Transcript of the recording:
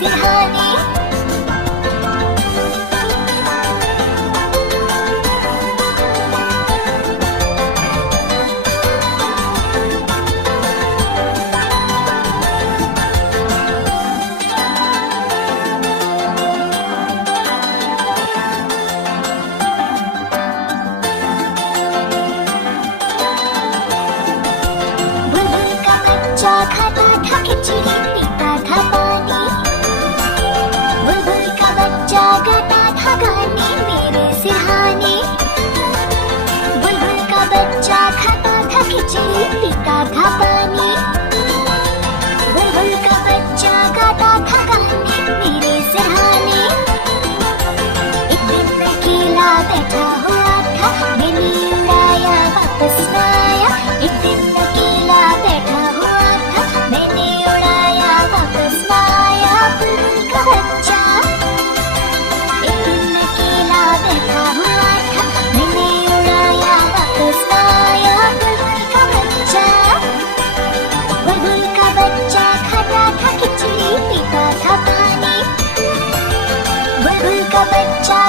सिरहाने। बुलबुल का बच्चा खाता था खिचड़ी, पीता था पानी। बुलबुल का बच्चा गाता था गाने मेरे सिरहाने। बुलबुल का बच्चा खाता था खिचड़ी, पीता था पानी। बुलबुल का बच्चा गाता था गाने मेरे सिरहाने। एक दिन अकेला बैठा हुआ था, मैंने उड़ाया वापस न आया। एक दिन अकेला बैठा हुआ था, मैंने उड़ाया वापस न आया। बुलबुल का बच्चा। एक दिन अकेला बैठा हुआ था, मैंने उड़ाया वापस न आया। बुलबुल का बच्चा। बुलबुल का बच्चा खाता था खिचड़ी, पीता था पानी। बुलबुल का बच्चा